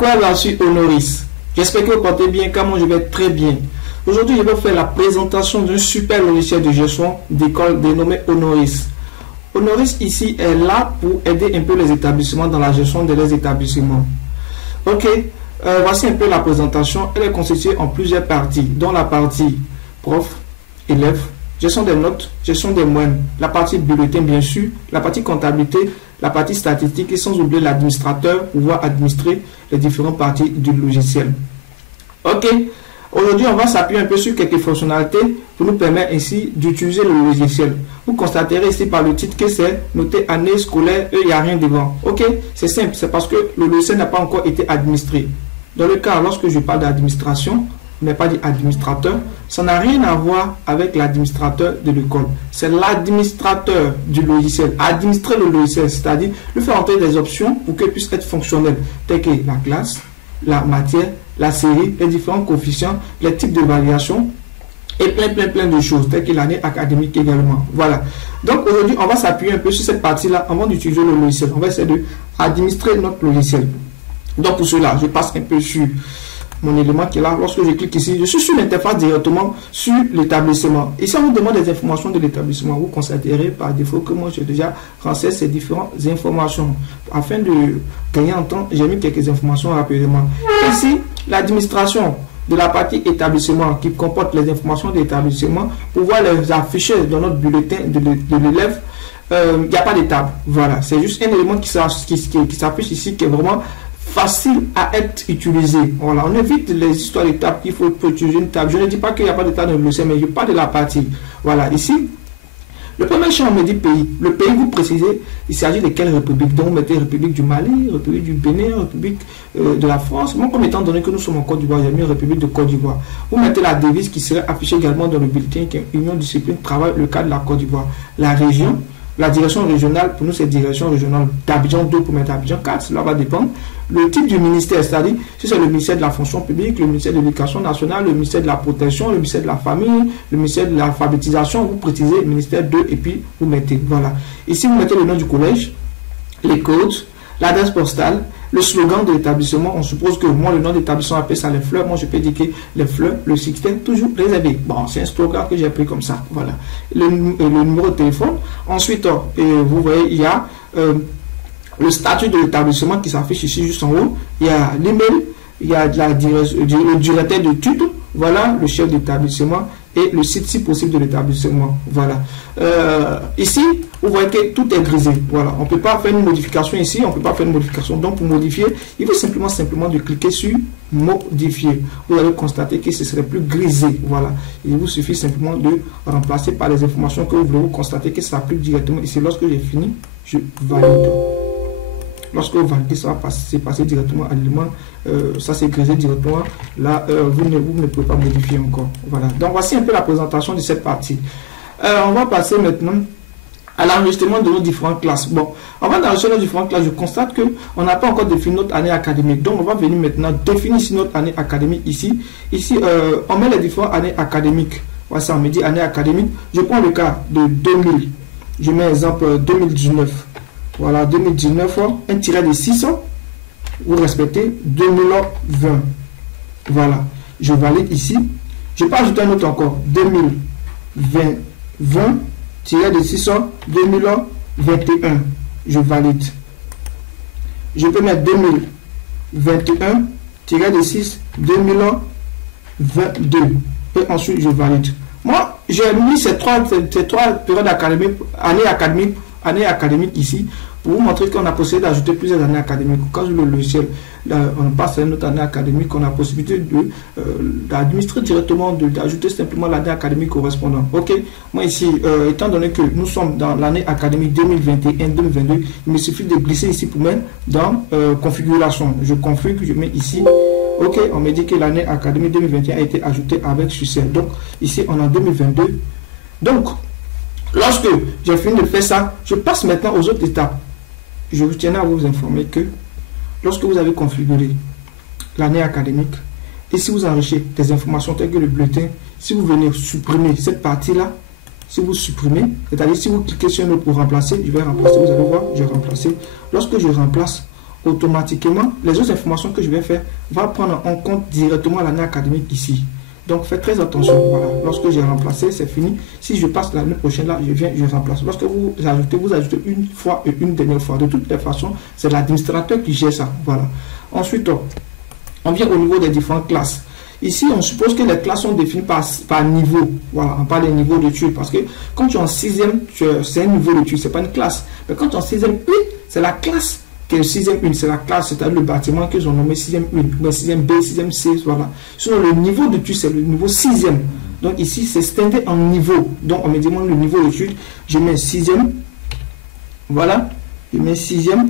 quoi j'en suis Honoris? J'espère que vous portez bien, car moi je vais très bien. Aujourd'hui, je vais faire la présentation d'un super logiciel de gestion d'école dénommé Honoris. Honoris ici est là pour aider un peu les établissements dans la gestion de leurs établissements. Ok, voici un peu la présentation. Elle est constituée en plusieurs parties, dont la partie prof, élève, gestion des notes, gestion des moyennes, la partie bulletin bien sûr, la partie comptabilité, la partie statistique et sans oublier l'administrateur pour pouvoir administrer les différentes parties du logiciel. Ok, aujourd'hui on va s'appuyer un peu sur quelques fonctionnalités pour nous permettre ainsi d'utiliser le logiciel. Vous constaterez ici par le titre que c'est noté année scolaire et il n'y a rien devant. Ok, c'est simple, c'est parce que le logiciel n'a pas encore été administré. Dans le cas, lorsque je parle d'administration, mais pas d'administrateur, ça n'a rien à voir avec l'administrateur de l'école. C'est l'administrateur du logiciel. Administrer le logiciel, c'est-à-dire lui faire entrer des options pour qu'il puisse être fonctionnel, telles que la classe, la matière, la série, les différents coefficients, les types d'évaluation et plein de choses, telles que l'année académique également. Voilà. Donc aujourd'hui, on va s'appuyer un peu sur cette partie-là avant d'utiliser le logiciel. On va essayer d'administrer notre logiciel. Donc pour cela, je passe un peu sur mon élément qui est là. Lorsque je clique ici, je suis sur l'interface directement sur l'établissement. Ici, on vous demande des informations de l'établissement. Vous constaterez par défaut que moi, j'ai déjà renseigné ces différentes informations. Afin de gagner en temps, j'ai mis quelques informations rapidement. Ici, l'administration de la partie établissement qui comporte les informations de l'établissement, pour pouvoir les afficher dans notre bulletin de l'élève. Il n'y a pas d'étape. Voilà, c'est juste un élément qui s'affiche ici qui est vraiment facile à être utilisé. Voilà, on évite les histoires d'étapes qu'il faut utiliser une table. Je ne dis pas qu'il n'y a pas d'étape dans le logiciel, mais je parle de la partie. Voilà, ici, le premier champ, on me dit pays. Le pays, vous précisez, il s'agit de quelle république. Donc, vous mettez République du Mali, République du Bénin, République de la France. Moi, comme étant donné que nous sommes en Côte d'Ivoire, j'ai mis République de Côte d'Ivoire. Vous mettez la devise qui serait affichée également dans le bulletin, qui est Union Discipline Travail, le cas de la Côte d'Ivoire. La région. La direction régionale, pour nous, c'est direction régionale d'Abidjan 2 pour mettre Abidjan 4, cela va dépendre. Le type du ministère, c'est-à-dire si c'est le ministère de la fonction publique, le ministère de l'éducation nationale, le ministère de la protection, le ministère de la famille, le ministère de l'alphabétisation, vous précisez le ministère 2 et puis vous mettez, voilà. Ici, vous mettez le nom du collège, les codes, l'adresse postale, le slogan de l'établissement. On suppose que moi, le nom d'établissement appelle ça les fleurs. Moi, je peux indiquer les fleurs, le système, toujours réservé. Bon, c'est un slogan que j'ai pris comme ça. Voilà. Le numéro de téléphone. Ensuite, vous voyez, il y a le statut de l'établissement qui s'affiche ici juste en haut. Il y a l'email, il y a le directeur de tuto. Voilà, le chef d'établissement et le site si possible de l'établissement. Voilà. Ici, vous voyez que tout est grisé. Voilà. On ne peut pas faire une modification ici. On ne peut pas faire une modification. Donc, pour modifier, il faut simplement de cliquer sur modifier. Vous allez constater que ce serait plus grisé. Voilà. Il vous suffit simplement de remplacer par les informations que vous voulez. Vous constatez que ça s'applique directement ici. Lorsque j'ai fini, je valide. Lorsque vous validez, ça va passer directement à l'élément, ça s'est grisé directement. Là, vous ne pouvez pas modifier encore. Voilà. Donc, voici un peu la présentation de cette partie. On va passer maintenant à l'enregistrement de nos différentes classes. Bon, avant d'enregistrer nos différentes classes, je constate qu'on n'a pas encore défini notre année académique. Donc, on va venir maintenant définir ici notre année académique ici. Ici, on met les différentes années académiques. Voici, on me dit année académique. Je prends le cas de 2000. Je mets exemple 2019. Voilà, 2019, un tiret de 600, vous respectez 2020. Voilà, je valide ici. Je peux ajouter un autre encore, 2020, tiret de 600, 2021. Je valide. Je peux mettre 2021, tiret de 6, 2022. Et ensuite, je valide. Moi, j'ai mis ces trois périodes académiques, année académique ici, pour vous montrer qu'on a possibilité d'ajouter plusieurs années académiques. Quand je le logiciel, on passe à une autre année académique, on a possibilité d'administrer directement, d'ajouter simplement l'année académique correspondante. Ok, moi ici, étant donné que nous sommes dans l'année académique 2021-2022, il me suffit de glisser ici pour mettre dans configuration. Je configure, je mets ici. Ok, on me dit que l'année académique 2021 a été ajoutée avec succès. Donc ici, on a 2022. Donc, lorsque j'ai fini de faire ça, je passe maintenant aux autres étapes. Je vous tiens à vous informer que lorsque vous avez configuré l'année académique, et si vous enrichissez des informations telles que le bulletin, si vous venez supprimer cette partie-là, si vous supprimez, c'est-à-dire si vous cliquez sur un autre pour remplacer, je vais remplacer, vous allez voir, je vais remplacer. Lorsque je remplace, automatiquement, les autres informations que je vais faire va prendre en compte directement l'année académique ici. Donc faites très attention. Voilà. Lorsque j'ai remplacé, c'est fini. Si je passe l'année prochaine, là, je viens, je remplace. Lorsque vous ajoutez une fois et une dernière fois. De toutes les façons, c'est l'administrateur qui gère ça. Voilà. Ensuite, on vient au niveau des différentes classes. Ici, on suppose que les classes sont définies par niveau. Voilà, on parle des niveaux d'études. Parce que quand tu es en 6e, c'est un niveau d'études, ce n'est pas une classe. Mais quand tu es en 6e, c'est la classe qui est le 6e 1. C'est la classe, c'est-à-dire le bâtiment qu'ils ont nommé 6e 1, 6e B, 6e C, voilà. Sinon, le niveau d'études, c'est le niveau 6e. Donc ici, c'est scindé en niveau. Donc, on me demande le niveau d'études. Je mets 6e. Voilà. Je mets 6e.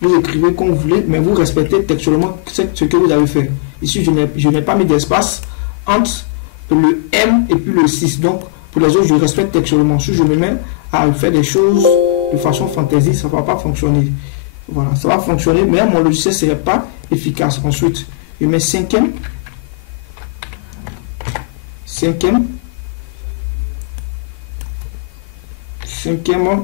Vous écrivez comme vous voulez, mais vous respectez textuellement ce que vous avez fait. Ici, je n'ai pas mis d'espace entre le M et puis le 6. Donc, pour les autres, je respecte textuellement. Si je me mets à faire des choses de façon fantaisie, ça ne va pas fonctionner. Voilà, ça va fonctionner, mais mon logiciel ne serait pas efficace. Ensuite, je mets 5e. 5e. 5e.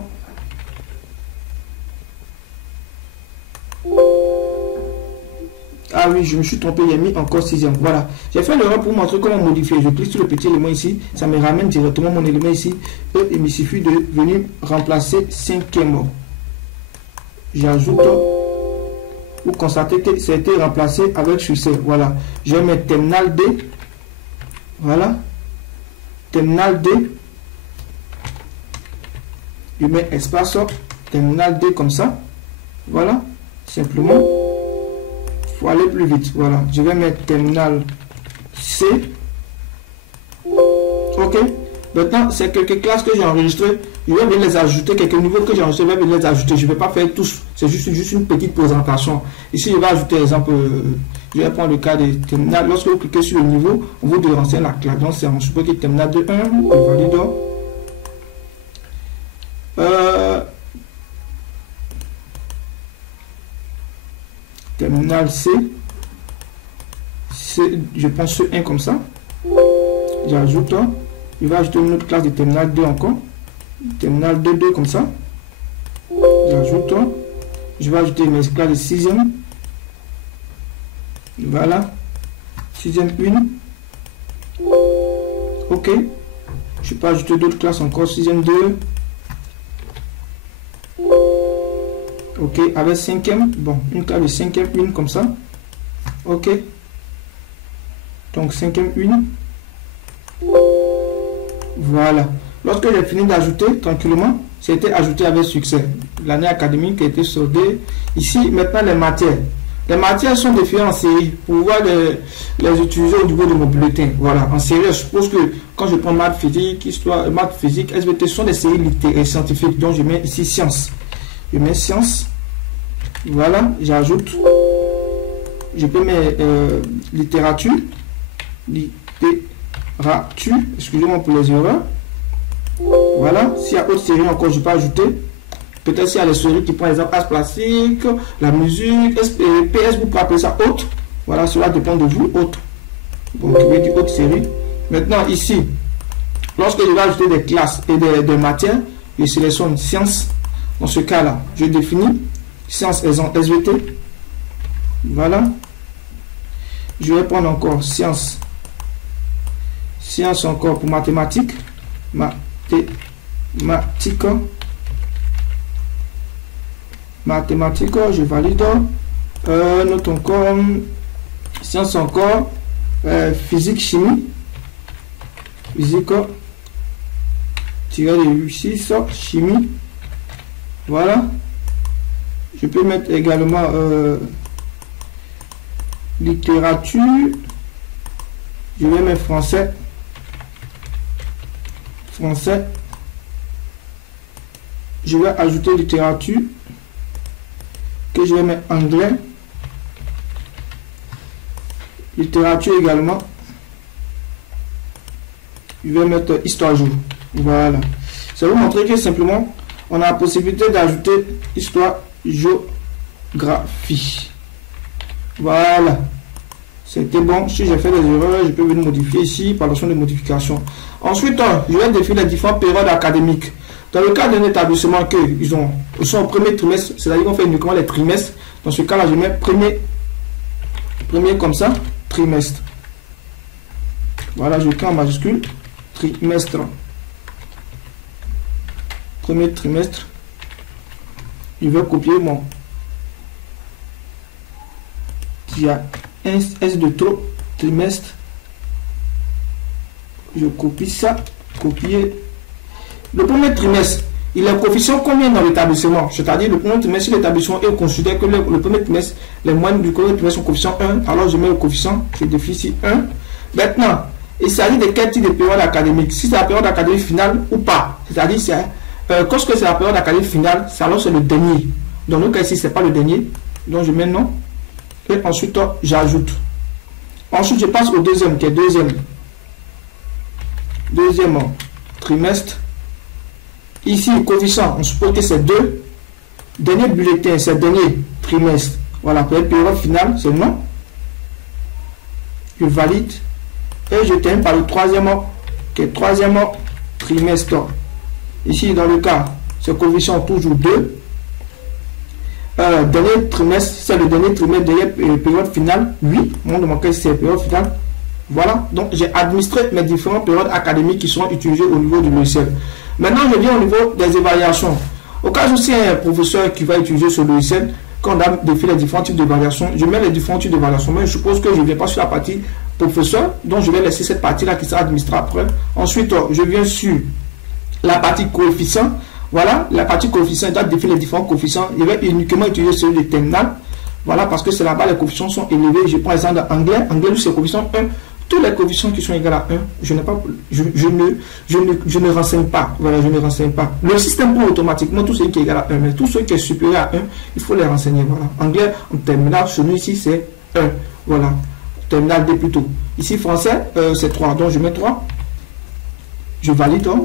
Ah oui, je me suis trompé, j'ai mis encore 6e. Voilà. J'ai fait l'erreur pour montrer comment modifier. Je clique sur le petit élément ici, ça me ramène directement mon élément ici. Et il me suffit de venir remplacer 5e. J'ajoute. Vous constatez que ça a été remplacé avec succès. Voilà. Je vais mettre terminal D. Voilà. Terminal D. Je mets espace. Terminal D comme ça. Voilà. Simplement. Il faut aller plus vite. Voilà. Je vais mettre terminal C. Ok. Maintenant, c'est quelques classes que j'ai enregistrées. Je vais venir les ajouter. Quelques niveaux que j'ai enregistrés, je vais venir les ajouter. Je ne vais pas faire tous. C'est juste une petite présentation. Ici, je vais ajouter, exemple, je vais prendre le cas des terminales. Lorsque vous cliquez sur le niveau, on vous renseigne la classe. Donc, c'est on suppose que terminal de 1. Je valide. Terminal C. Je prends ce 1 comme ça. J'ajoute. Je vais ajouter une autre classe de terminal 2 encore. Terminal 2 comme ça. J'ajoute. Je vais ajouter mes classes de 6e. Voilà. 6e 1. Ok. Je peux ajouter d'autres classes encore. 6e 2. Ok. Avec 5e. Bon. Une classe de 5e 1 comme ça. Ok. Donc 5e 1. Voilà. Lorsque j'ai fini d'ajouter tranquillement, c'était ajouté avec succès. L'année académique a été soldée. Ici, maintenant, les matières. Les matières sont définies en série pour pouvoir les utiliser au niveau de mon bulletin. Voilà. En série, je suppose que quand je prends maths physique, histoire, maths physique, SVT, ce sont des séries littéraires scientifiques. Donc, je mets ici sciences. Je mets sciences. Voilà. J'ajoute. Je peux mettre littérature. Excusez-moi pour les erreurs. Voilà. S'il y a autre série encore, je peux ajouter. Peut-être s'il y a les séries qui prennent exemple arts plastiques, la musique, PS, vous pouvez appeler ça autre. Voilà, cela dépend de vous, autre. Donc, je vais dire autre série. Maintenant, ici, lorsque je vais ajouter des classes et des matières, je sélectionne sciences. Dans ce cas-là, je définis sciences exemple SVT. Voilà. Je vais prendre encore sciences. Sciences encore pour mathématiques. Mathématiques, je valide. Note encore. Sciences encore. Physique, chimie. Physique. Tiré de 6, chimie. Voilà. Je peux mettre également littérature. Je vais mettre français. Français. Je vais ajouter littérature. Que je vais mettre anglais. Littérature également. Je vais mettre histoire géo. Voilà. Ça va vous montrer que simplement, on a la possibilité d'ajouter histoire géographie. Voilà. C'était bon. Si j'ai fait des erreurs, je peux venir modifier ici par l'option de modification. Ensuite, je vais définir les différentes périodes académiques. Dans le cas d'un établissement ils sont au premier trimestre, c'est-à-dire qu'on fait uniquement les trimestres. Dans ce cas-là, je mets premier comme ça, trimestre. Voilà, je crée en majuscule, trimestre. Premier trimestre. Je vais copier mon... Il y a un S de trop, trimestre. Je copie ça, copier. Le premier trimestre, il est coefficient combien dans l'établissement? C'est-à-dire le premier trimestre, si l'établissement est considéré que le premier trimestre, les moyennes du premier trimestre sont coefficient 1, alors je mets le coefficient, je définis ici 1. Maintenant, il s'agit de quel type de période académique? Si c'est la période académique finale ou pas. C'est-à-dire, quand c'est la période académique finale, alors c'est le dernier. Dans le cas ici, c'est pas le dernier. Donc je mets non. Et ensuite, j'ajoute. Ensuite, je passe au deuxième, qui est deuxième trimestre. Ici, le coefficient, on suppose que c'est 2. Dernier bulletin, c'est dernier trimestre. Voilà, pour la période finale, c'est non. Je valide. Et je termine par le troisième, qui est troisième trimestre. Ici, dans le cas, c'est coefficient toujours 2. Dernier trimestre, c'est le dernier trimestre, dernière période finale, 8. Mon de mon cas, c'est la période finale. Voilà, donc j'ai administré mes différentes périodes académiques qui sont utilisées au niveau du logiciel. Maintenant, je viens au niveau des évaluations. Au cas où c'est un professeur qui va utiliser ce logiciel, quand on a défini les différents types d'évaluation, je mets les différents types d'évaluation. Mais je suppose que je ne viens pas sur la partie professeur, donc je vais laisser cette partie-là qui sera administrée après. Ensuite, je viens sur la partie coefficient. Voilà, la partie coefficient doit définir les différents coefficients. Je vais uniquement utiliser celui de terminal. Voilà, parce que c'est là-bas les coefficients sont élevés. Je prends l'exemple d'anglais. Anglais, c'est coefficient 1. Tous les coefficients qui sont égaux à 1, je ne renseigne pas. Voilà, je ne renseigne pas. Le système prend automatiquement tout ce qui est égal à 1, mais tout ce qui est supérieur à 1, il faut les renseigner. Voilà. Anglais, en terminal, chez nous ici, c'est 1. Voilà. Terminal D plutôt. Ici, français, c'est 3. Donc, je mets 3. Je valide. Hein.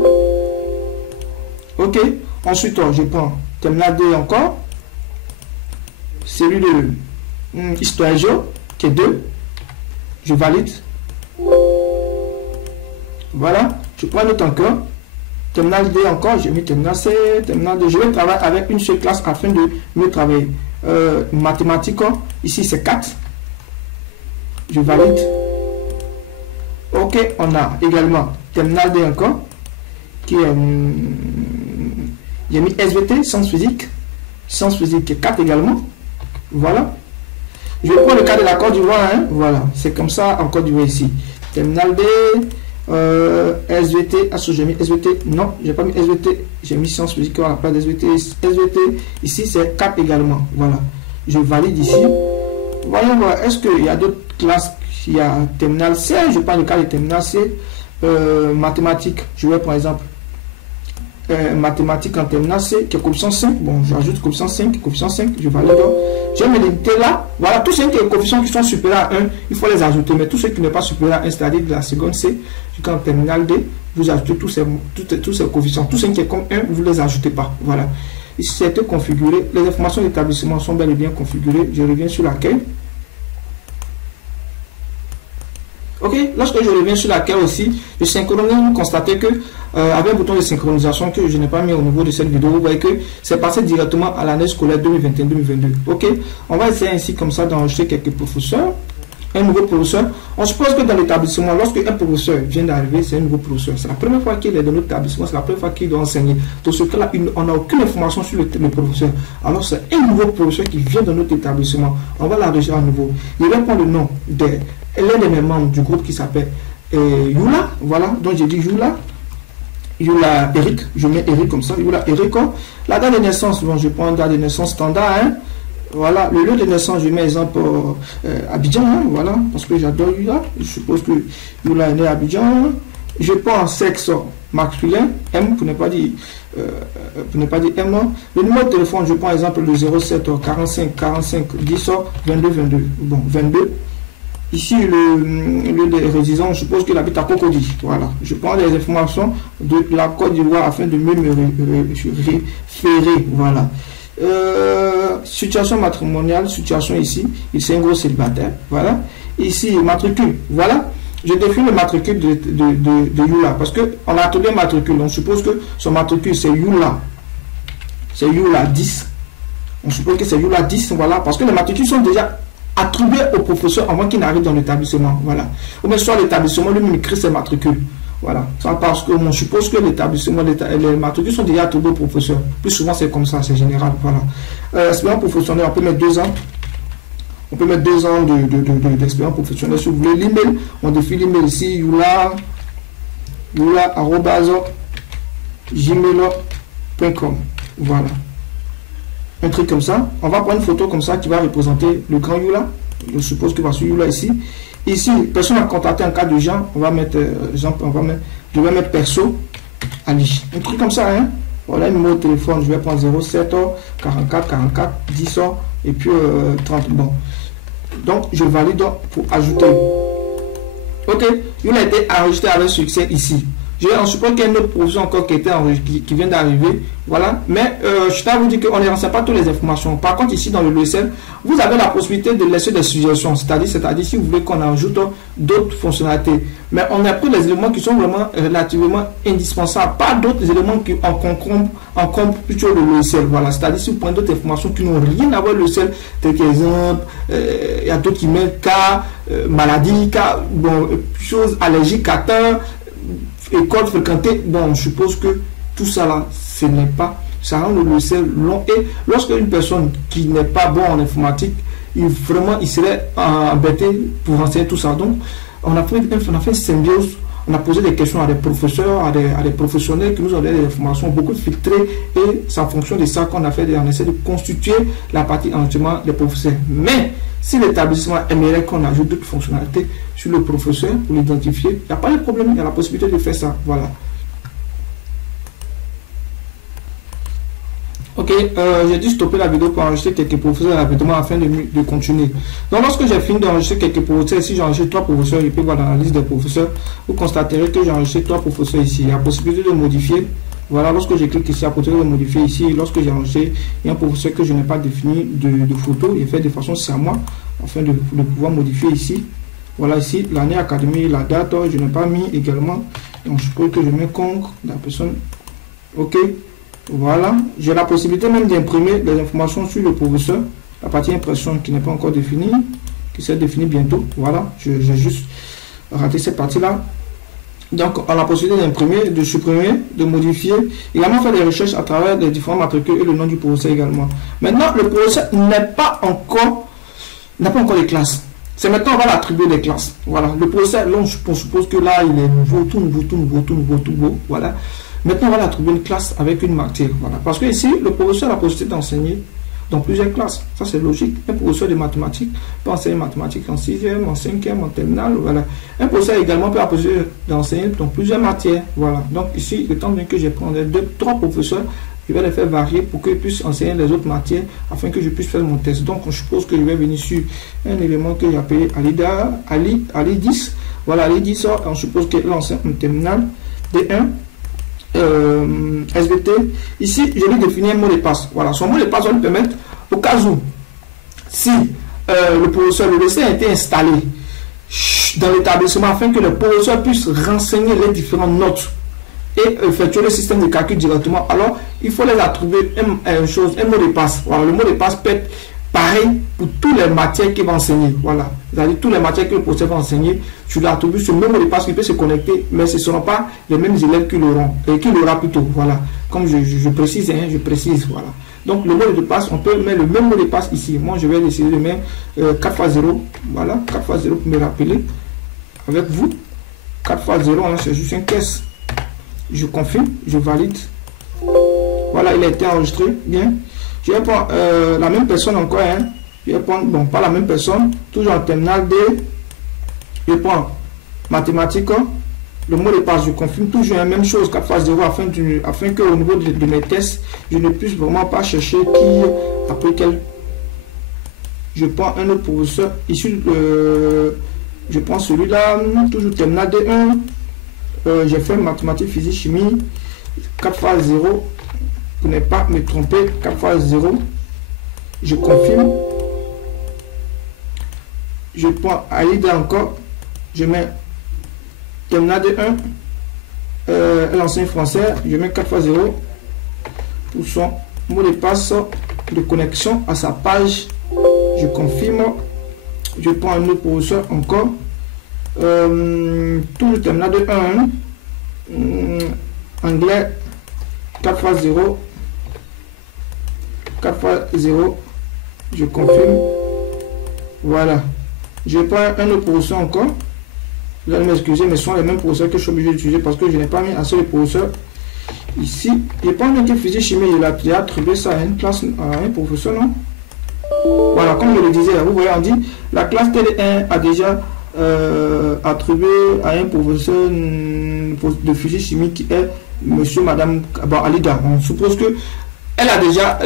OK. Ensuite, je prends terminal D encore. Celui de Histoire Géo, qui est 2. Je valide. Voilà, je prends le temps encore. Terminal D encore, j'ai mis terminal C, terminal D. Je vais travailler avec une seule classe afin de mieux travailler. Mathématiques, ici c'est 4. Je valide. OK, on a également terminal D encore, qui est. J'ai mis SVT, sciences physiques. Sciences physiques 4 également. Voilà. Je prends le cas de la Côte d'Ivoire. Hein. Voilà, c'est comme ça en Côte d'Ivoire ici. Terminal D, SVT. Ah, j'ai mis SVT. Non, j'ai pas mis SVT. J'ai mis sciences physiques à la place SVT. SVT. Ici, c'est 4 également. Voilà. Je valide ici. Voyons voir. Est-ce qu'il y a d'autres classes? Il y a terminal C. Je prends le cas de terminal C. Mathématiques. Je vais par exemple. Mathématiques en terminal C, qui est coefficient 5. Bon, j'ajoute coefficient 5, je valide. J'ai mes unités là. Voilà, tous ceux qui ont coefficients qui sont supérieurs à 1, il faut les ajouter. Mais tous ceux qui ne sont pas supérieurs à 1, c'est-à-dire de la seconde C, jusqu'en terminal D, vous ajoutez tous ces coefficients. Tous ceux qui sont comme 1, vous ne les ajoutez pas. Voilà. Ici, c'est configuré. Les informations d'établissement sont bel et bien configurées. Je reviens sur l'accueil. Ok, lorsque je reviens sur laquelle aussi, je synchronise, vous constatez que avec un bouton de synchronisation que je n'ai pas mis au niveau de cette vidéo, vous voyez que c'est passé directement à l'année scolaire 2021-2022. Ok, on va essayer ainsi comme ça d'enregistrer quelques professeurs. Un nouveau professeur. On suppose que dans l'établissement, lorsque un professeur vient d'arriver, c'est un nouveau professeur. C'est la première fois qu'il est dans notre établissement, c'est la première fois qu'il doit enseigner. Dans ce cas-là, on n'a aucune information sur le professeur. Alors c'est un nouveau professeur qui vient dans notre établissement. On va l'enregistrer à nouveau. Il va prendre le nom de l'un des membres du groupe qui s'appelle Yula. Voilà, donc j'ai dit Yula. Yula Eric, je mets Eric comme ça. Yula Eric. La date de naissance, bon, je prends une date de naissance standard. Hein. Voilà, le lieu de naissance, je mets exemple Abidjan, hein, voilà, parce que j'adore Yula. Je suppose que Yula est né à Abidjan. Je prends sexe masculin, M, pour ne pas dire M. Le numéro de téléphone, je prends exemple le 07 45 45 10 22 22. Bon, 22. Ici, le lieu de résidence, je suppose qu'il habite à Cocody. Voilà, je prends les informations de la Côte d'Ivoire afin de mieux me référer. Voilà. Situation matrimoniale, situation ici, il c'est un gros célibataire, voilà. Ici, matricule, voilà. Je définis le matricule de Yula, parce que on a atelier matricule, on suppose que son matricule c'est Yula 10, On suppose que c'est Yula 10, voilà, parce que les matricules sont déjà attribuées au professeur avant qu'il n'arrive dans l'établissement, voilà. Ou bien soit l'établissement lui-même crée ses matricules, voilà. Ça parce que on suppose que l'établissement, les matricules sont déjà attribuées au professeur. Plus souvent c'est comme ça, c'est général, voilà. Expérience professionnelle, on peut mettre 2 ans. On peut mettre 2 ans d'expérience professionnelle. Si vous voulez l'email, on définit l'email ici, yula@gmail.com. Voilà. Un truc comme ça. On va prendre une photo comme ça qui va représenter le grand Yula. Je suppose que va sur Yula ici. Ici, personne à contacter en cas de gens. On va mettre, je vais mettre perso Ali. Un truc comme ça, hein. Voilà, un numéro de téléphone. Je vais prendre 07 44 44 10 et puis 30. Bon. Donc, je valide pour ajouter. Ok, il a été enregistré avec succès ici. On suppose qu'il y a une autre provision encore qui vient d'arriver. Voilà. Mais je tiens à vous dire qu'on ne renseigne pas toutes les informations. Par contre, ici dans le logiciel, vous avez la possibilité de laisser des suggestions. C'est-à-dire si vous voulez qu'on ajoute d'autres fonctionnalités. Mais on a pris les éléments qui sont vraiment relativement indispensables. Pas d'autres éléments qui encombrent plutôt le logiciel. Voilà. C'est-à-dire si vous prenez d'autres informations qui n'ont rien à voir avec le logiciel, tel qu'exemple, il y a d'autres qui mettent cas, maladie, cas, bon, choses allergiques, atteint, école fréquentée. Bon, je suppose que tout ça là, ce n'est pas, ça rend le logiciel long. Et lorsque une personne qui n'est pas bon en informatique, il serait embêté pour enseigner tout ça. Donc, on a fait une symbiose. On a posé des questions à des professeurs, à des professionnels qui nous ont donné des informations beaucoup filtrées, et c'est en fonction de ça qu'on a fait, on essaie de constituer la partie enseignement des professeurs. Mais si l'établissement aimerait qu'on ajoute d'autres fonctionnalités sur le professeur pour l'identifier, il n'y a pas de problème, il y a la possibilité de faire ça. Voilà. Ok, j'ai dû stopper la vidéo pour enregistrer quelques professeurs rapidement afin de continuer. Donc lorsque j'ai fini d'enregistrer quelques professeurs, ici j'ai enregistré 3 professeurs, je peux voir dans la liste des professeurs, vous constaterez que j'ai enregistré 3 professeurs ici. Il y a la possibilité de modifier. Voilà, lorsque je clique ici, il y a la possibilité de modifier ici. Lorsque j'ai enregistré, il y a un professeur que je n'ai pas défini de photo, il fait de façon c'est à moi, afin de pouvoir modifier ici. Voilà ici, l'année académique, la date, je n'ai pas mis également. Donc je suppose que je mets Conque, la personne. Ok. Voilà, j'ai la possibilité même d'imprimer les informations sur le professeur, la partie impression qui n'est pas encore définie, qui sera définie bientôt. Voilà, j'ai juste raté cette partie-là. Donc, on a la possibilité d'imprimer, de supprimer, de modifier, également faire des recherches à travers les différents matricules et le nom du professeur également. Maintenant, le professeur n'a pas encore les classes. C'est maintenant on va l'attribuer des classes. Voilà, le professeur, là, on suppose que là, il est nouveau, tout nouveau. Voilà. Maintenant, on va l'attribuer une classe avec une matière. Voilà. Parce que ici, le professeur a la possibilité d'enseigner dans plusieurs classes. Ça, c'est logique. Un professeur de mathématiques peut enseigner mathématiques en 6e, en 5e, en terminale. Voilà. Un professeur également peut avoir d'enseigner dans plusieurs matières. Voilà. Donc, ici, étant donné que j'ai pris 3 professeurs, je vais les faire varier pour qu'ils puissent enseigner les autres matières afin que je puisse faire mon test. Donc, je suppose que je vais venir sur un élément que j'ai appelé Ali 10. Voilà, Ali 10, on suppose qu'il enseigne en terminale D1. SVT. Ici, je vais définir un mot de passe. Voilà, son mot de passe va lui permettre, au cas où, si le professeur, le logiciel a été installé dans l'établissement afin que le professeur puisse renseigner les différentes notes et effectuer le système de calcul directement, alors il faut les attribuer un mot de passe. Voilà, le mot de passe peut être pareil pour toutes les matières qu'il va enseigner. Voilà. C'est-à-dire toutes les matières que le professeur va enseigner, tu l'attribues ce même mot de passe qui peut se connecter, mais ce ne seront pas les mêmes élèves qui l'aura plutôt. Voilà. Comme je précise, hein, je précise. Voilà. Donc le mot de passe, on peut mettre le même mot de passe ici. Moi, je vais essayer de mettre 4x0. Voilà. 4x0 pour me rappeler. Avec vous. 4x0, hein, c'est juste une caisse. Je confirme, je valide. Voilà, il a été enregistré. Bien. Je vais prendre la même personne encore, hein. Je vais prendre, bon, pas la même personne, toujours en terminale D. Je prends mathématiques, le mot de passe, je confirme toujours la même chose, 4x0, afin qu'au niveau de mes tests, je ne puisse vraiment pas chercher qui, après quel. Je prends un autre professeur, issu de. Je prends celui-là, toujours terminale D1. J'ai fait mathématiques, physique, chimie, 4x0. Pour ne pas me tromper, 4x0, je confirme. Je prends AIDA encore, je mets terminale D1, elle enseigne français, je mets 4x0 pour son mot de passe, de connexion à sa page. Je confirme. Je prends un autre professeur encore. Tout le terminal de 1. Anglais 4x0. 4x0. Je confirme. Voilà. Je prends un autre professeur encore. Vous allez m'excuser, mais ce sont les mêmes professeurs que je suis obligé d'utiliser parce que je n'ai pas mis assez de professeurs. Ici, je prends un qui physique chimie, il a attribué ça à une classe, à un professeur, non? Voilà, comme je le disais, vous voyez, on dit la classe TL1 a déjà attribué à un professeur de physique chimie qui est monsieur, madame Alida. On suppose que elle a déjà,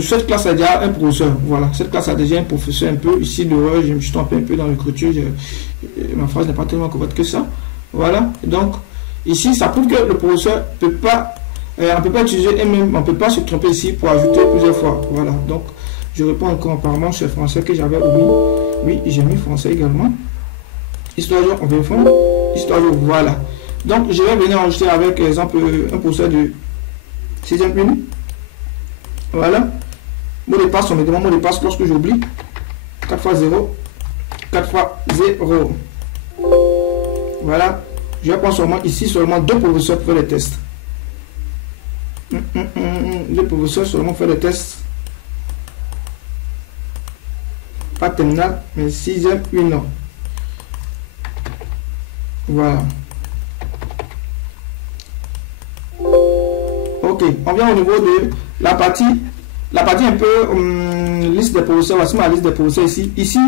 cette classe a déjà un professeur. Voilà, cette classe a déjà un professeur un peu. Ici, je me suis trompé un peu dans l'écriture. Ma phrase n'est pas tellement correcte que ça. Voilà, donc ici, ça prouve que le professeur ne peut pas, on peut pas utiliser et même on ne peut pas se tromper ici pour ajouter plusieurs fois. Voilà, donc je réponds encore apparemment sur français que j'avais omis. Oui, j'ai mis français également. Histoire, on veut faire. Histoire, voilà. Donc, je vais venir ajouter avec, exemple, un professeur de 6e une. Voilà. Mot de passe, on me demande mot de passe lorsque j'oublie. 4x0. 4x0. Voilà. Je vais prendre seulement ici, seulement 2 professeurs pour faire les tests. 2 professeurs seulement faire les tests. Pas terminal, mais 6e une. Voilà. Ok, on vient au niveau de la partie un peu liste des professeurs. Voici ma liste des professeurs ici. Ici,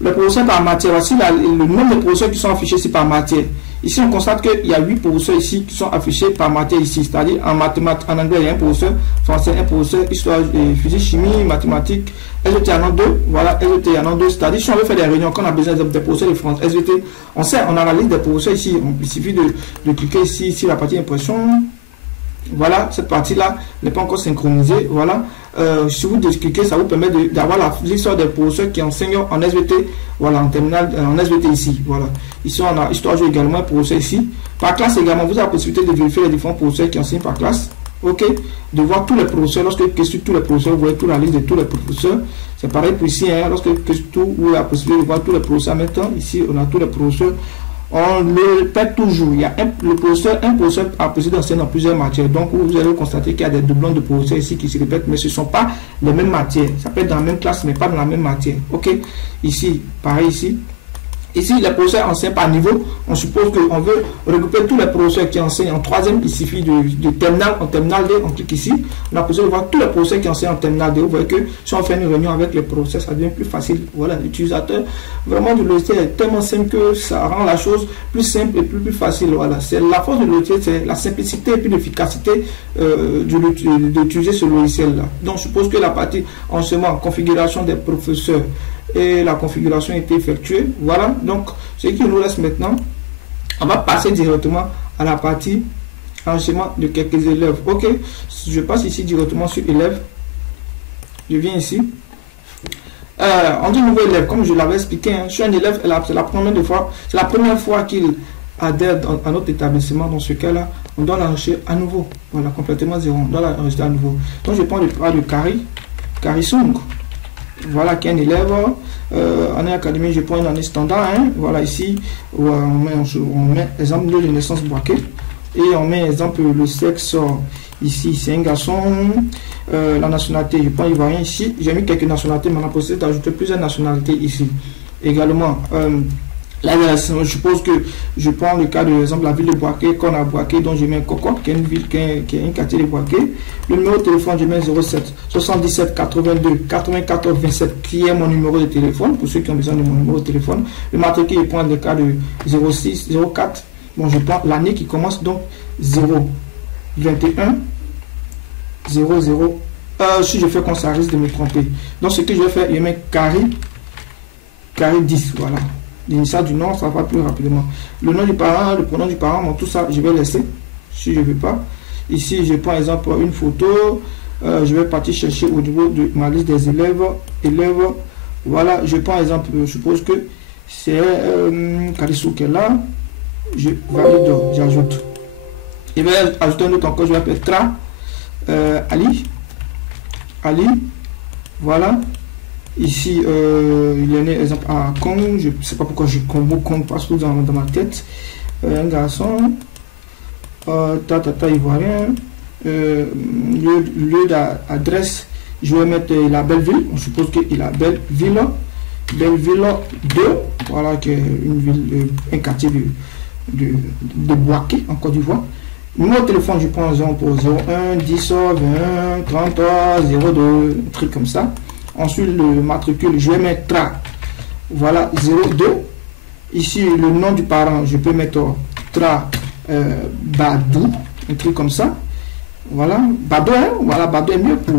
les professeurs par matière. Voici le nombre de professeurs qui sont affichés ici par matière. Ici, on constate qu'il y a 8 professeurs ici qui sont affichés par matière ici. C'est-à-dire en mathématiques, en anglais, il y a un professeur, français, un professeur, histoire, physique, chimie, mathématiques. SVT, il y en a 2. Voilà, SVT, il y en a 2. C'est-à-dire, si on veut faire des réunions, quand on a besoin des professeurs de France, SVT, on sait, on a la liste des professeurs ici. Il suffit de cliquer ici, ici, la partie impression. Voilà, cette partie-là n'est pas encore synchronisée. Voilà, si vous cliquez, ça vous permet d'avoir la liste des professeurs qui enseignent en SVT. Voilà, en terminale, en SVT ici. Voilà, ici on a histoire jeu également un professeur ici. Par classe également, vous avez la possibilité de vérifier les différents professeurs qui enseignent par classe. Ok, de voir tous les professeurs. Lorsque vous cliquez sur tous les professeurs, vous voyez toute la liste de tous les professeurs. C'est pareil pour ici, hein, lorsque vous cliquez sur tout, vous avez la possibilité de voir tous les professeurs. Maintenant, ici, on a tous les professeurs. On le répète toujours, il y a un professeur a possibilité d'enseigner dans plusieurs matières. Donc vous allez constater qu'il y a des doublons de professeurs ici qui se répètent, mais ce ne sont pas les mêmes matières. Ça peut être dans la même classe, mais pas dans la même matière. Ok, ici, pareil ici. Ici, les professeurs enseignent par niveau. On suppose qu'on veut regrouper tous les professeurs qui enseignent en 3e. Il suffit de terminal, en terminal D, on clique ici. On a besoin de voir tous les professeurs qui enseignent en terminal D. Vous voyez que si on fait une réunion avec les professeurs, ça devient plus facile. Voilà, l'utilisateur, vraiment, du logiciel est tellement simple que ça rend la chose plus simple et plus facile. Voilà, c'est la force du logiciel, c'est la simplicité et puis l'efficacité d'utiliser ce logiciel-là. Donc, je suppose que la partie enseignement, configuration des professeurs, et la configuration a été effectuée. Voilà, donc ce qui nous reste maintenant, on va passer directement à la partie enseignement de quelques élèves. Ok, je passe ici directement sur élèves. Je viens ici. On dit nouveau élève, comme je l'avais expliqué, hein, je suis un élève, c'est la première fois qu'il adhère à notre établissement. Dans ce cas-là, on doit l'enregistrer à nouveau. Voilà, complètement zéro, on doit l'enregistrer à nouveau. Donc je prends le cas de Kari Sung. Voilà, qui est un élève en académie. Je prends une année standard. Hein. Voilà, ici, on met exemple de naissance braquée et on met exemple le sexe. Ici, c'est un garçon. La nationalité, je prends ivoirien ici. J'ai mis quelques nationalités, mais on a possibilité d'ajouter plusieurs nationalités ici. Également, je suppose que je prends le cas de l'exemple la ville de Boaké, qu'on a Boaké, dont je mets Coco, qui est une ville, qui est un quartier de Boaké. Le numéro de téléphone, je mets 07 77 82 94 27, qui est mon numéro de téléphone, pour ceux qui ont besoin de mon numéro de téléphone. Le matricule, je prends le cas de 06 04. Bon, je prends l'année qui commence, donc 0 21 00. Si je fais comme ça, risque de me tromper. Donc, ce que je vais faire, je mets carré 10, voilà. L'initial du nom, ça va plus rapidement. Le nom du parent, le prénom du parent, bon, tout ça, je vais laisser si je ne veux pas. Ici, je prends exemple une photo. Je vais partir chercher au niveau de ma liste des élèves. Voilà, je prends exemple, je suppose que c'est Kalisou qui est là. Je valide, j'ajoute. Je vais ajouter un autre encore, je vais appeler Ali. Voilà. Ici, il y en a exemple à Kong. Je ne sais pas pourquoi je combo Kong partout dans ma tête. Un garçon. Ivoirien. Lieu d'adresse. Je vais mettre la Belleville. On suppose qu'il a Belleville. Belleville 2. Voilà, qui est une ville, un quartier de Boaké, en Côte d'Ivoire. Numéro de téléphone, je prends exemple pour 01 10 21 33 02, un truc comme ça. Ensuite, le matricule, je vais mettre TRA. Voilà, 02. Ici, le nom du parent, je peux mettre TRA Badou, un truc comme ça. Voilà, Badou, hein? Voilà, Badou est mieux pour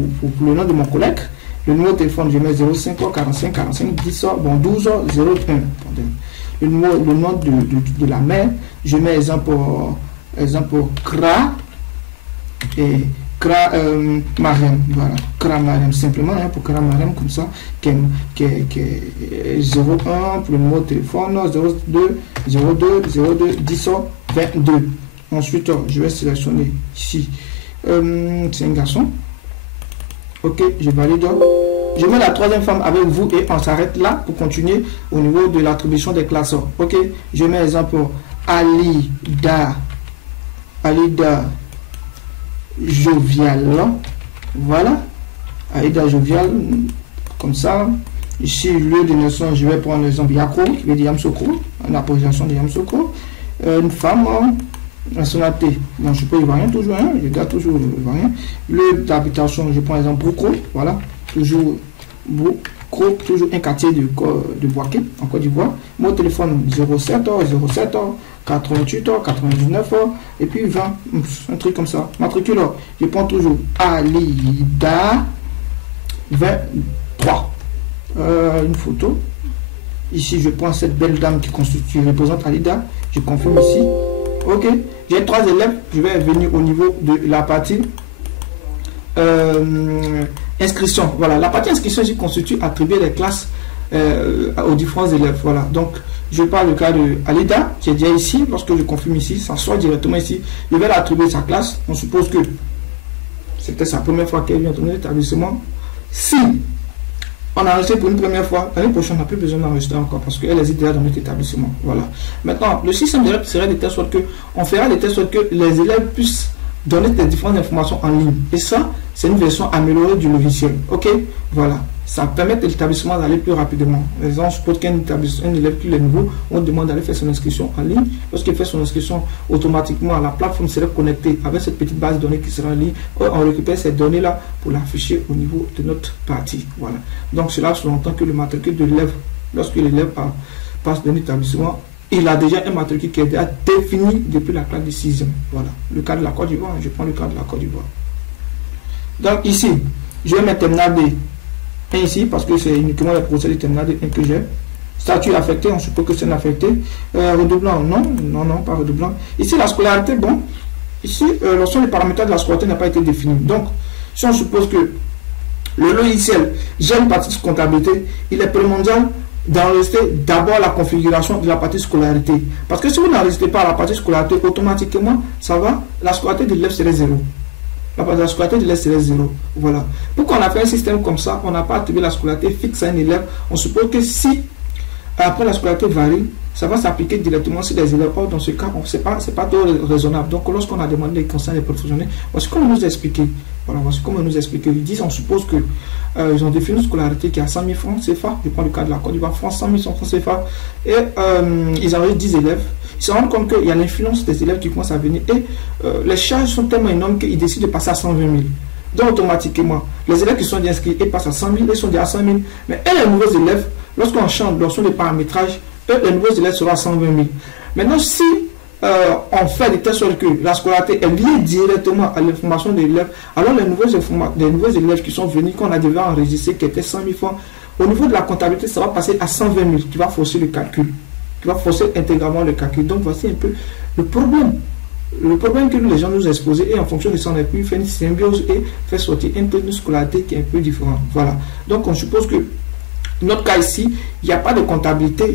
le nom de mon collègue. Le numéro de téléphone, je mets 05 45 45 10 12 01. Le nom de la mère, je mets exemple CRA et CRA Marem. Voilà, CRA Marem simplement, hein, pour CRA Marem comme ça, qui est 01 pour le numéro de téléphone, 02 02 02 10 22. Ensuite, je vais sélectionner ici. C'est un garçon. Ok, je valide. Je mets la troisième femme avec vous et on s'arrête là pour continuer au niveau de l'attribution des classes. Ok, je mets exemple Alida Jovial. Voilà, Alida Jovial, comme ça. Ici, lieu de naissance, je vais prendre l'exemple Yako, qui veut dire Yamsoko, en appropriation de Yamsoko. Une femme, nationalité, donc je peux ivoirien toujours, hein, je garde toujours ivoirien. Lieu d'habitation, je prends l'exemple Broko, voilà, toujours Broko, toujours un quartier de Boaké, en Côte d'Ivoire. Mon téléphone 07 88 99 et puis 20, un truc comme ça. Matricule, je prends toujours Alida 23. Une photo. Ici, je prends cette belle dame qui représente Alida. Je confirme ici. Ok, j'ai 3 élèves. Je vais venir au niveau de la partie inscription. Voilà, la partie inscription ici constitue attribuer les classes aux différents élèves. Voilà, donc je parle du cas de Alida qui est déjà ici. Lorsque je confirme ici, ça sort directement ici. Je vais l'attribuer sa classe. On suppose que c'était sa première fois qu'elle vient dans l'établissement. Si on a enregistré pour une première fois, l'année prochaine, on n'a plus besoin d'enregistrer encore parce qu'elle est déjà dans notre établissement. Voilà. Maintenant, le système d'élèves serait de telle sorte que on fera de telle sorte que les élèves puissent donner des différentes informations en ligne. Et ça, c'est une version améliorée du logiciel. Ok, voilà. Ça permet à l'établissement d'aller plus rapidement. Par exemple, je suppose qu'un élève qui est nouveau, on demande d'aller faire son inscription en ligne. Lorsqu'il fait son inscription, automatiquement, la plateforme sera connectée avec cette petite base de données qui sera en ligne. On récupère ces données-là pour l'afficher au niveau de notre partie. Voilà. Donc, cela sous-entend que le matricule de l'élève, lorsque l'élève passe d'un établissement, il a déjà un matricule qui est déjà défini depuis la classe de 6e. Voilà. Le cas de la Côte d'Ivoire, je prends le cas de la Côte d'Ivoire. Donc, ici, je vais mettre terminal B. Et ici, parce que c'est uniquement le procès de terminal de 1 que j'ai. Statut affecté, on suppose que c'est un affecté. Redoublant, non, pas redoublant. Ici, la scolarité, bon. Ici, l'ensemble des paramètres de la scolarité n'a pas été défini. Donc, si on suppose que le logiciel gère une partie de comptabilité, il est primordial d'enregistrer d'abord la configuration de la partie scolarité. Parce que si vous n'enregistrez pas la partie scolarité, automatiquement, ça va, la scolarité de l'élève serait 0. La scolarité de l'élève serait 0. Voilà. Pourquoi on a fait un système comme ça, on n'a pas attribué la scolarité fixe à un élève. On suppose que si, après la scolarité varie, ça va s'appliquer directement sur les élèves. Or, dans ce cas, ce n'est pas trop raisonnable. Donc, lorsqu'on a demandé les conseils des professionnels, voici comment nous expliquer. Voilà, voici comment nous expliquer. Ils disent, on suppose que ils ont défini une scolarité qui a 100 000 francs CFA. Je prends le cas de la Côte d'Ivoire, France, 100 000 francs CFA. Et ils enregistrent 10 élèves. Ils se rendent compte qu'il y a l'influence des élèves qui commencent à venir. Et les charges sont tellement énormes qu'ils décident de passer à 120 000. Donc, automatiquement, les élèves qui sont déjà inscrits, ils passent à 100 000, ils sont déjà à 100 000. Mais les nouveaux élèves, lorsqu'on change l'option de paramétrage, les nouveaux élèves seront à 120 000. Maintenant, si on fait de telle sorte que la scolarité est liée directement à l'information des élèves, alors les nouveaux élèves qui sont venus, qu'on a déjà enregistré, qui étaient 100 000 francs, au niveau de la comptabilité, ça va passer à 120 000, qui va forcer le calcul, qui va forcer intégralement le calcul. Donc, voici un peu le problème. Le problème que les gens nous exposent, et en fonction de ça, on a pu faire une symbiose et faire sortir un peu une scolarité qui est un peu différente. Voilà. Donc, on suppose que notre cas ici, il n'y a pas de comptabilité,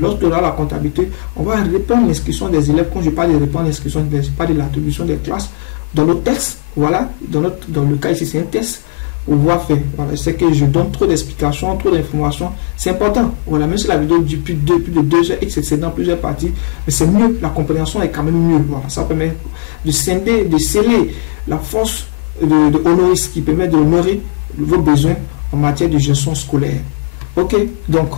Lorsque dans la comptabilité, on va répondre l'inscription des élèves. Quand je parle de répondre l'inscription, je parle de l'attribution des classes dans notre texte. Voilà, dans le cas ici, c'est un test. au voir faire. Voilà, c'est que je donne trop d'explications, trop d'informations. C'est important. Voilà, même si la vidéo dure plus de 2 heures et que c'est dans plusieurs parties, mais c'est mieux. La compréhension est quand même mieux. Voilà, ça permet de scinder, de sceller la force de Honoris qui permet d'honorer vos besoins en matière de gestion scolaire. Ok, donc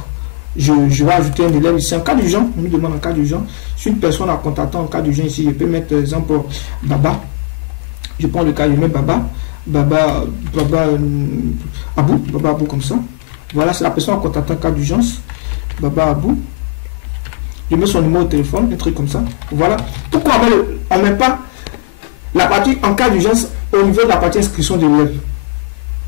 je vais ajouter un élève ici en cas d'urgence. On nous demande en cas d'urgence. Si une personne a contacté en cas d'urgence ici, je peux mettre par exemple Baba. Je prends le cas, je mets Baba Abou comme ça. Voilà, c'est la personne en contactant en cas d'urgence. Baba Abou. Je mets son numéro de téléphone, un truc comme ça. Voilà. Pourquoi on ne met pas la partie en cas d'urgence au niveau de la partie inscription de l'élève?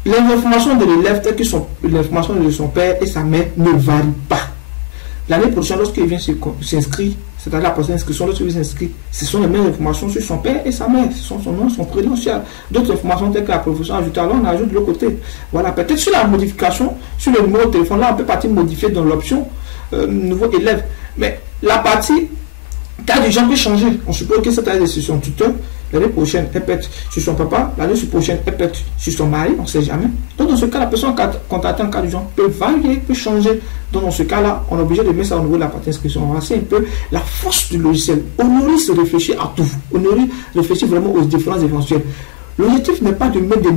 Les informations de l'élève, telles que l'information de son père et sa mère, ne varient pas. L'année prochaine, lorsqu'il vient s'inscrire, c'est-à-dire la prochaine inscription, lorsqu'il vient s'inscrire, ce sont les mêmes informations sur son père et sa mère. Ce sont son nom, son prénom, d'autres informations telles que la profession ajoutée. Alors on ajoute de l'autre côté. Voilà, peut-être sur la modification, sur le numéro de téléphone, là on peut partir modifier dans l'option nouveau élève. Mais la partie cas d'urgence peut changer. On suppose que cette année c'est son tuteur. L'année prochaine, elle peut être sur son papa. L'année prochaine, elle peut être sur son mari. On ne sait jamais. Donc, dans ce cas, la personne contactée en cas d'urgence peut varier, peut changer. Donc, dans ce cas-là, on est obligé de mettre ça au niveau de la partie inscription. On va voir un peu la force du logiciel. Honoris réfléchit à tout. Honoris réfléchit vraiment aux différences éventuelles. L'objectif n'est pas de mettre des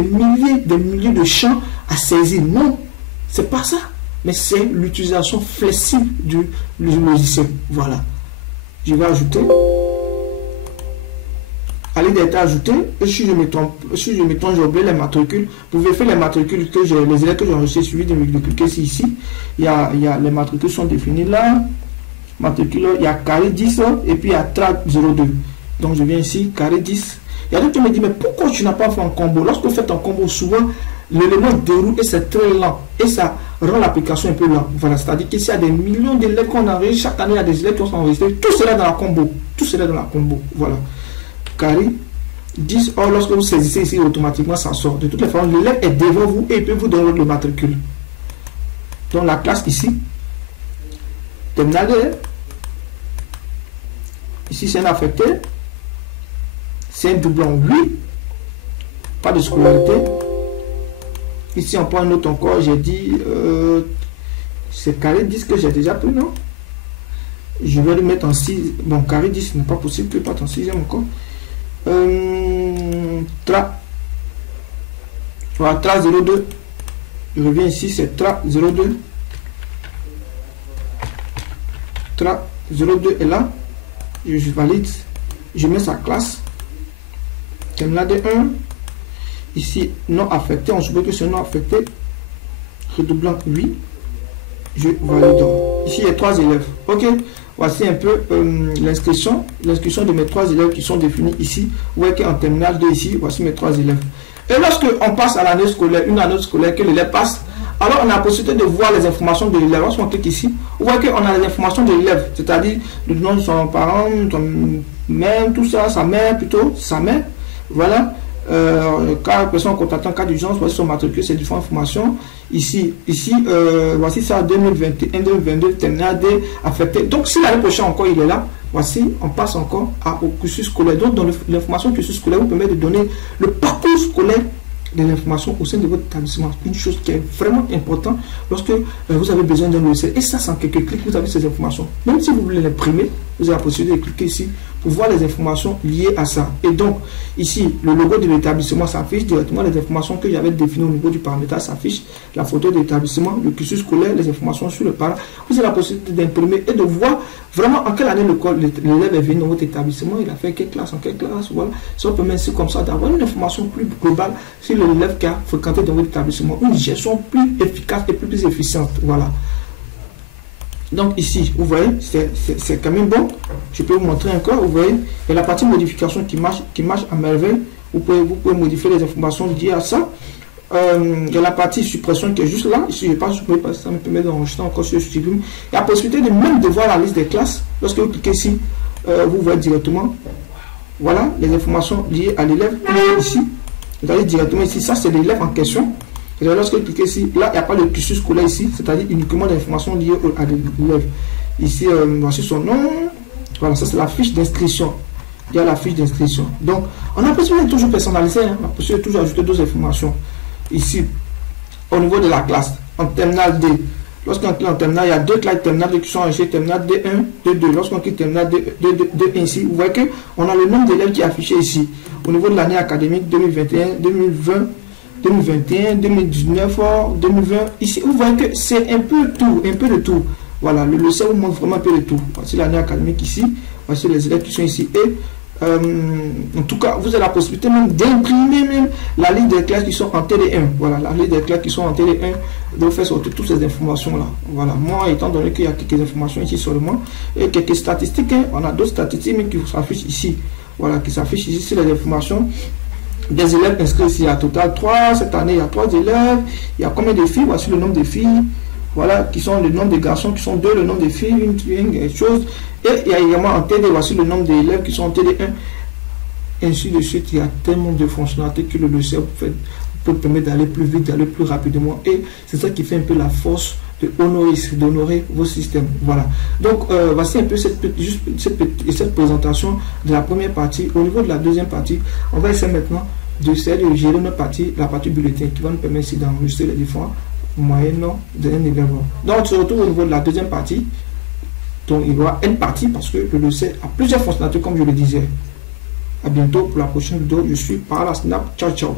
milliers de champs à saisir. Non, c'est pas ça. Mais c'est l'utilisation flexible du logiciel. Voilà. Je vais ajouter. Allez d'être ajouté, et si je me trompe, j'ai oublié les matricules, vous pouvez faire les matricules que j'ai, les élèves que j'ai enregistrés, suivi de cliquer ici. Il y a les matricules sont définis là. Matricule, il y a carré 10 et puis il y a track 02. Donc je viens ici, carré 10. Il y a d'autres qui me disent, mais pourquoi tu n'as pas fait un combo? Lorsque vous faites un combo, souvent l'élément déroule et c'est très lent. Et ça rend l'application un peu lente. Voilà, c'est-à-dire qu'ici, il y a des millions d'élèves qu'on enregistre. Chaque année, il y a des élèves qui sont enregistrés. Tout cela dans la combo. Tout cela dans la combo. Voilà. Carré 10. Or, lorsque vous saisissez ici, automatiquement, ça sort. De toutes les façons, l'élève est devant vous et il peut vous donner le matricule. Donc, la classe ici, terminale. Ici, c'est un affecté. C'est un doublon 8. Pas de scolarité. Ici, on prend un autre encore. J'ai dit, c'est carré 10 que j'ai déjà pris, non? Je vais le mettre en 6. Bon, carré 10, ce n'est pas possible que je parte en 6e encore. Voilà, tra 02. Je reviens ici, c'est tra 02. Tra 02 est là. Je valide. Je mets sa classe. Terminal de 1. Ici, non affecté. On suppose que c'est non affecté. Redoublant 8. Je valide. Ici, il y a 3 élèves. Ok. Voici un peu l'inscription de mes 3 élèves qui sont définis ici. Vous voyez qu'en terminale 2 ici, voici mes 3 élèves. Et lorsque on passe à l'année scolaire, une année scolaire, que l'élève passe, alors on a la possibilité de voir les informations de l'élève. Lorsqu'on clique ici, vous voyez qu'on a les informations de l'élève, c'est-à-dire le nom de son parent, son mère, tout ça, sa mère plutôt, sa mère. Voilà. Car personne contactant en cas d'urgence, voici son matricule, c'est différentes informations. Ici, voici ça 2021, 2022, terminal D affecté. Donc, si l'année prochaine encore il est là, voici, on passe encore au cursus scolaire. Donc, dans l'information cursus scolaire, vous permet de donner le parcours scolaire de l'information au sein de votre établissement. Une chose qui est vraiment importante lorsque vous avez besoin d'un logiciel. Et ça, sans quelques clics, vous avez ces informations. Même si vous voulez l'imprimer, vous avez la possibilité de cliquer ici pour voir les informations liées à ça. Et donc, ici, le logo de l'établissement s'affiche directement, les informations que j'avais définies au niveau du paramétrage s'affichent, la photo de l'établissement, le cursus scolaire, les informations sur le parent. Vous avez la possibilité d'imprimer et de voir vraiment en quelle année l'élève est venu dans votre établissement, il a fait quelle classe, en quelle classe, voilà. Ça permet ainsi comme ça d'avoir une information plus globale sur l'élève qui a fréquenté dans votre établissement, une gestion plus efficace et plus efficiente, voilà. Donc ici, vous voyez, c'est quand même bon. Je peux vous montrer encore, vous voyez, il y a la partie modification qui marche à merveille. Vous pouvez modifier les informations liées à ça. Il y a la partie suppression qui est juste là. Ici, je n'ai pas supprimé parce que ça me permet d'enregistrer encore sur Studium. Il y a la possibilité de même de voir la liste des classes. Lorsque vous cliquez ici, vous voyez directement, voilà, les informations liées à l'élève. Ici, vous allez directement ici, ça c'est l'élève en question. Et lorsque vous cliquez ici, là, il n'y a pas de cursus scolaire ici, c'est-à-dire uniquement des informations liées à l'élève. Ici, voici son nom. Voilà, ça c'est la fiche d'inscription. il y a la fiche d'inscription. Donc, on a possibilité de toujours personnaliser, hein, on a possibilité de toujours ajouter d'autres informations. Ici, au niveau de la classe, en terminale D, lorsqu'on clique en terminale, il y a deux classes terminales qui sont enregistrées, terminale D1, D2. Lorsqu'on clique terminale D1 ici, vous voyez qu'on a le nombre d'élèves qui est affiché ici, au niveau de l'année académique 2021, 2020, 2021, 2019, 2020. Ici, vous voyez que c'est un peu de tout. Voilà, le lycée vous montre vraiment un peu de tout. Voici l'année académique ici, voici les élèves qui sont ici. Et en tout cas, vous avez la possibilité même d'imprimer même la liste des classes qui sont en TD1. Voilà, la liste des classes qui sont en TD1, de faire sortir toutes ces informations-là. Voilà, moi, étant donné qu'il y a quelques informations ici seulement, et quelques statistiques, hein, on a d'autres statistiques mais qui s'affichent ici. Voilà, qui s'affichent ici, c'est les informations des élèves inscrits ici. Il y a total 3, cette année, il y a 3 élèves. Il y a combien de filles? Voici le nombre de filles. Voilà, qui sont le nombre de garçons qui sont 2, le nombre de filles, une chose. Et il y a également en TD, voici le nombre d'élèves qui sont en TD1. Ainsi de suite, il y a tellement de fonctionnalités que le logiciel peut permettre d'aller plus vite, d'aller plus rapidement. Et c'est ça qui fait un peu la force de Honoris, d'honorer vos systèmes. Voilà. Donc, voici un peu cette présentation de la première partie. Au niveau de la deuxième partie, on va essayer maintenant de gérer notre partie, la partie bulletin, qui va nous permettre ici d'enregistrer les différents moyennant d'un événement. Donc, on se retrouve au niveau de la deuxième partie. Donc, il y aura une partie parce que le logiciel a plusieurs fonctionnalités, comme je le disais. À bientôt pour la prochaine vidéo. Je suis par la Snap. Ciao, ciao.